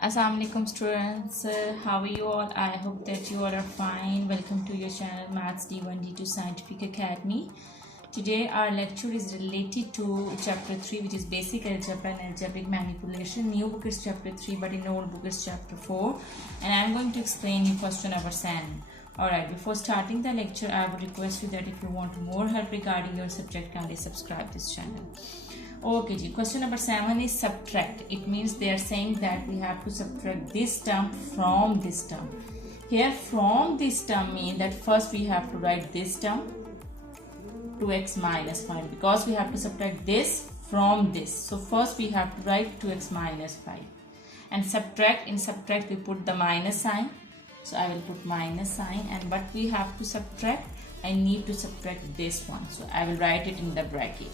Assalamualaikum students, how are you all? I hope that you all are fine. Welcome to your channel Maths D1 D2 Scientific Academy. Today our lecture is related to chapter 3, which is Basic Algebra and Algebraic Manipulation. New book is chapter 3, but in old book is chapter 4, and I am going to explain you question number 7. Alright, before starting the lecture, I would request you that if you want more help regarding your subject, kindly subscribe this channel. Okay, question number 7 is subtract. It means they are saying that we have to subtract this term from this term. Here from this term means that first we have to write this term 2x minus 5 because we have to subtract this from this. So first we have to write 2x minus 5 and subtract. In subtract we put the minus sign. So I will put minus sign, and what we have to subtract, I need to subtract this one. So I will write it in the bracket.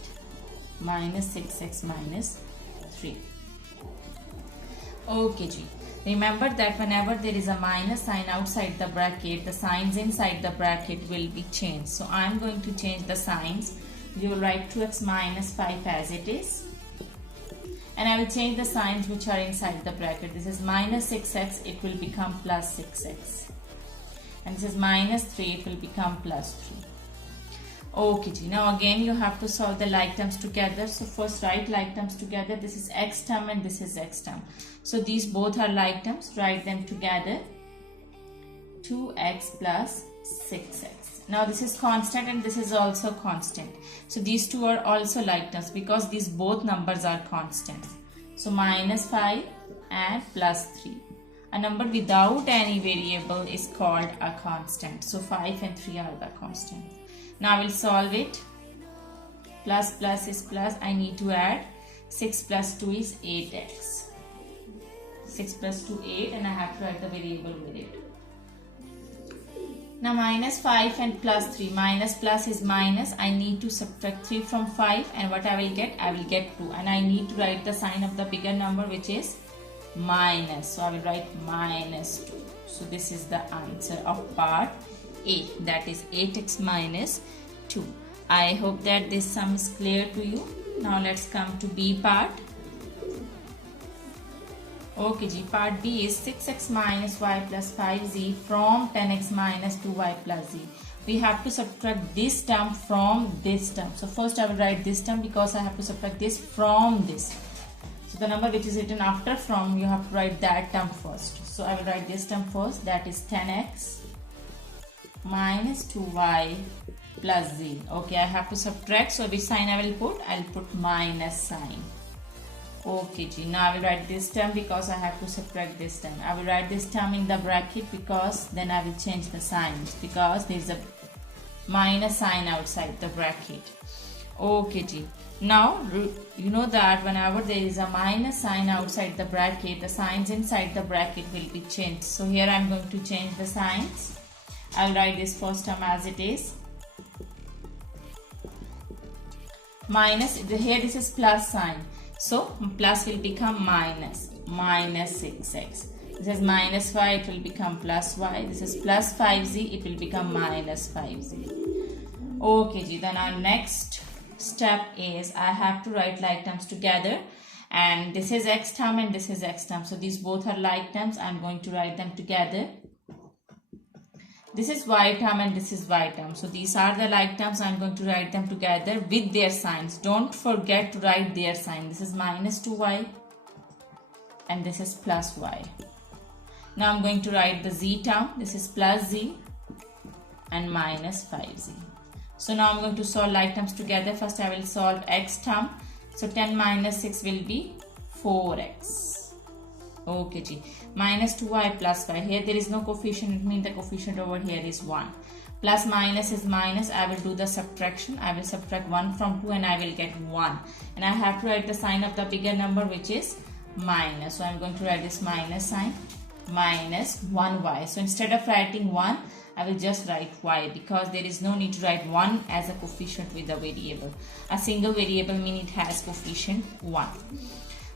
Minus 6x minus 3. Okay, remember that whenever there is a minus sign outside the bracket, the signs inside the bracket will be changed. So I am going to change the signs. You will write 2x minus 5 as it is, and I will change the signs which are inside the bracket. This is minus 6x, it will become plus 6x, and this is minus 3, it will become plus 3. Okay, now again you have to solve the like terms together. So first write like terms together. This is x term and this is x term. So these both are like terms. Write them together. 2x plus 6x. Now this is constant and this is also constant. So these two are also like terms because these both numbers are constants. So minus 5 and plus 3. A number without any variable is called a constant. So 5 and 3 are the constants. Now I will solve it. Plus plus is plus. I need to add 6 plus 2 is 8x. 6 plus 2 8, and I have to write the variable with it. Now minus 5 and plus 3. Minus plus is minus. I need to subtract 3 from 5, and what I will get? I will get 2, and I need to write the sign of the bigger number, which is minus. So I will write minus 2. So this is the answer of part A, that is 8x minus 2. I hope that this sum is clear to you. Now let's come to B part. Okay, part B is 6x minus y plus 5z from 10x minus 2y plus z. We have to subtract this term from this term. So first I will write this term because I have to subtract this from this. So the number which is written after from, you have to write that term first. So I will write this term first, that is 10x minus 2y plus z. Okay, I have to subtract, so which sign I will put? I will put minus sign. Okay, now I will write this term because I have to subtract this term. I will write this term in the bracket because then I will change the signs because there is a minus sign outside the bracket. Okay, now you know that whenever there is a minus sign outside the bracket, the signs inside the bracket will be changed. So here I am going to change the signs. I will write this first term as it is. Minus, here this is plus sign. So plus will become minus 6x. This is minus 5, it will become plus y. This is plus 5z, it will become minus 5z. Okay, then our next step is I have to write like terms together. And this is x term and this is x term. So these both are like terms. I am going to write them together. This is y term and this is y term. So these are the like terms. I am going to write them together with their signs. Don't forget to write their sign. This is minus 2y and this is plus y. Now I am going to write the z term. This is plus z and minus 5z. So now I am going to solve like terms together. First I will solve x term. So 10 minus 6 will be 4x. Okay, minus 2y plus y. Here there is no coefficient, it means the coefficient over here is 1. Plus minus is minus. I will do the subtraction. I will subtract 1 from 2 and I will get 1. And I have to write the sign of the bigger number, which is minus. So I am going to write this minus sign, minus 1y. So instead of writing 1, I will just write y because there is no need to write 1 as a coefficient with a variable. A single variable means it has coefficient 1.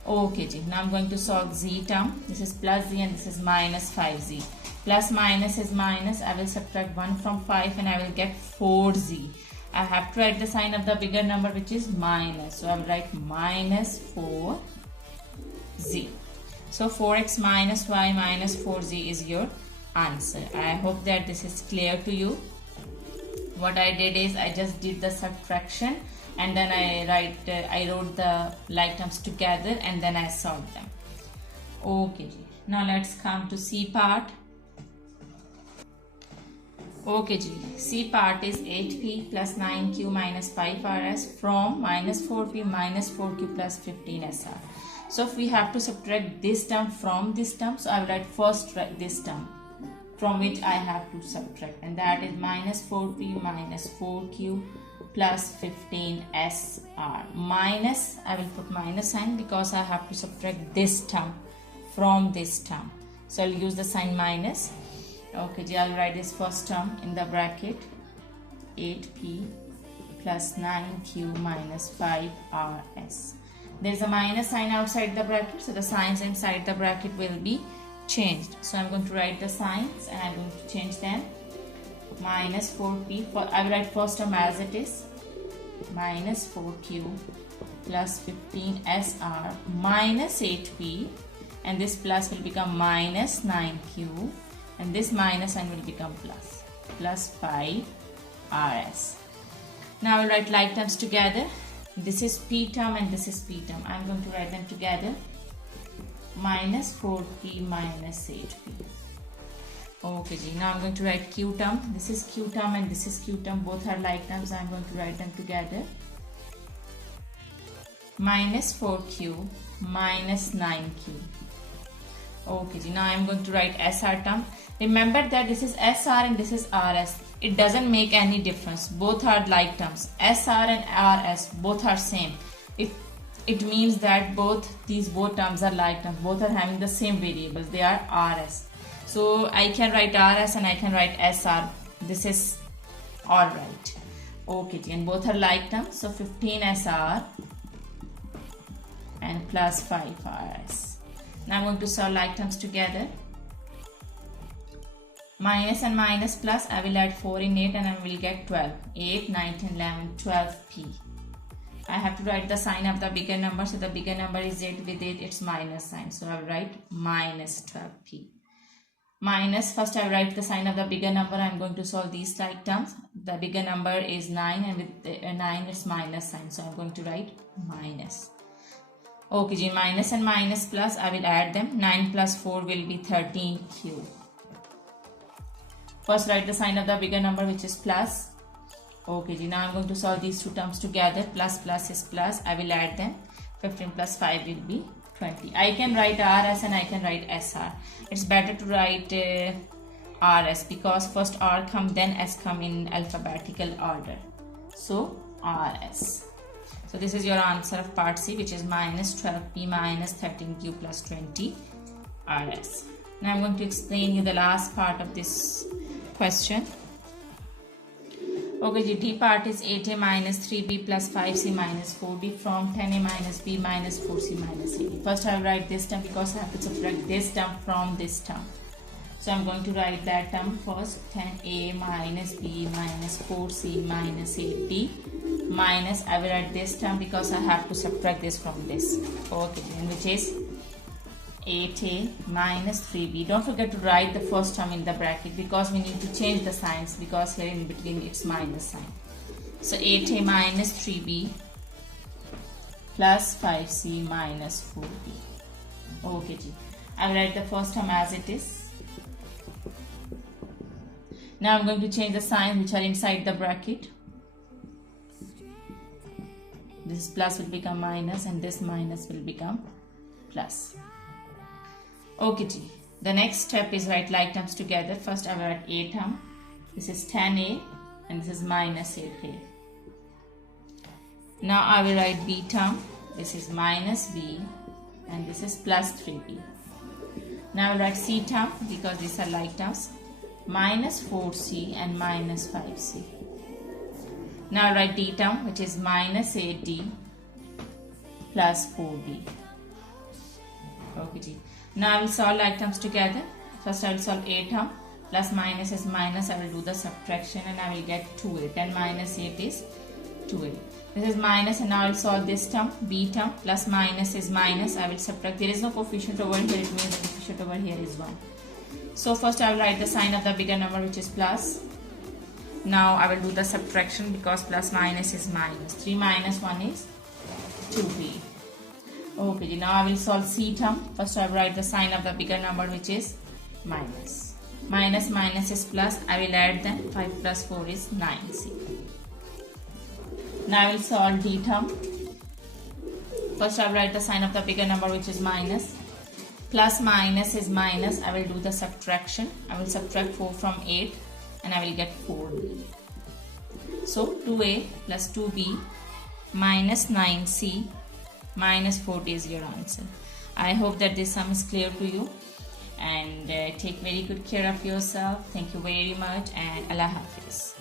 Okay, now I'm going to solve z term. This is plus z and this is minus 5z. Plus minus is minus. I will subtract 1 from 5 and I will get 4z. I have to write the sign of the bigger number, which is minus. So I will write minus 4z. So 4x minus y minus 4z is your answer. I hope that this is clear to you. What I did is I just did the subtraction and then I wrote the like terms together and then I solved them. Okay, now let's come to C part. Okay, C part is 8p plus 9q minus 5rs from minus 4p minus 4q plus 15sr. So if we have to subtract this term from this term, so I will write first this term from which I have to subtract, and that is minus 4p minus 4q plus 15sr. Minus, I will put minus sign because I have to subtract this term from this term. So I'll use the sign minus. Okay, I'll write this first term in the bracket, 8p plus 9q minus 5rs. There is a minus sign outside the bracket, so the signs inside the bracket will be changed. So I'm going to write the signs and I'm going to change them. Minus 4p, I will write first term as it is, minus 4q plus 15sr minus 8p, and this plus will become minus 9q, and this minus sign will become plus 5rs. Now I will write like terms together. This is p term and this is p term. I am going to write them together. Minus 4p minus 8p. Okay, now I am going to write q term. This is q term and this is q term. Both are like terms. I am going to write them together. Minus 4q minus 9q. Okay, now I am going to write SR term. Remember that this is SR and this is RS. It doesn't make any difference. Both are like terms. SR and RS both are same. It means that these terms are like terms. Both are having the same variables. They are RS. So I can write RS and I can write SR. This is alright. Okay, and both are like terms. So 15SR and plus 5RS. Now I'm going to solve like terms together. Minus and minus plus, I will add 4 in 8 and I will get 12. 8, 9, 10, 11, 12p. I have to write the sign of the bigger number. So the bigger number is 8, with 8 it's minus sign. So I will write minus 12p. Minus, first I will write the sign of the bigger number. I am going to solve these like terms. The bigger number is 9 and with 9 it's minus sign. So I am going to write minus. Okay, minus and minus plus, I will add them. 9 plus 4 will be 13q. First write the sign of the bigger number, which is plus. Okay, now I'm going to solve these two terms together. Plus plus is plus. I will add them. 15 plus 5 will be 20. I can write RS and I can write SR. It's better to write RS because first R come then S come in alphabetical order. So RS. So this is your answer of part C, which is minus 12p minus 13q plus 20 RS. Now I'm going to explain you the last part of this question. Okay, the D part is 8a minus 3b plus 5c minus 4d from 10a minus b minus 4c minus 8d. First I will write this term because I have to subtract this term from this term. So I'm going to write that term first. 10a minus b minus 4c minus 8d minus, I will write this term because I have to subtract this from this. Okay, then which is 8a minus 3b. Don't forget to write the first term in the bracket because we need to change the signs because here in between it's minus sign. So 8a minus 3b plus 5c minus 4b. Okay, I will write the first term as it is. Now I'm going to change the signs which are inside the bracket. This plus will become minus and this minus will become plus. Okay, the next step is write like terms together. First I will write a term. This is 10a and this is minus 8a. Now I will write b term. This is minus b and this is plus 3b. Now I will write c term because these are like terms. Minus 4c and minus 5c. Now I will write d term, which is minus 8d plus 4d. Okay, now I will solve like terms together. First I will solve a term. Plus minus is minus. I will do the subtraction and I will get 2a. 10 minus 8 is 2a. This is minus, and now I will solve this term, b term. Plus minus is minus. I will subtract. There is no coefficient over here. It means the coefficient over here is 1. So first I will write the sign of the bigger number, which is plus. Now I will do the subtraction because plus minus is minus. 3 minus 1 is 2b. Okay, now I will solve c term. First I will write the sign of the bigger number, which is minus. Minus minus is plus. I will add them. 5 plus 4 is 9c. Now I will solve d term. First I will write the sign of the bigger number, which is minus. Plus minus is minus. I will do the subtraction. I will subtract 4 from 8 and I will get 4b. So 2a plus 2b minus 9c minus 40 is your answer. I hope that this sum is clear to you, and take very good care of yourself. Thank you very much, and Allah Hafiz.